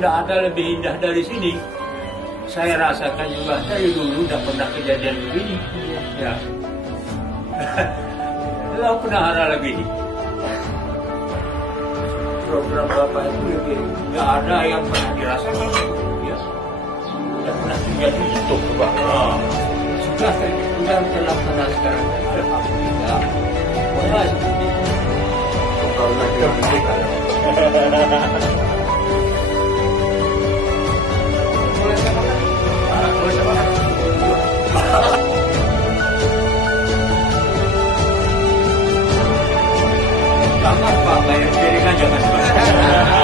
tidak ada lebih indah dari sini. Saya rasakan juga, saya dulu tidak pernah kejadian begini. Ya. Tidak pernah ada lagi ini. Program Bapak itu lebih nggak ada yang pernah dirasakan. Ya. Tidak pernah terjadi itu Pak. Nah, sudah terlaksana sekarang. Alhamdulillah. Wah, seperti itu. Kalau lagi yang penting ada. Jangan Pak, bayar piringan jangan.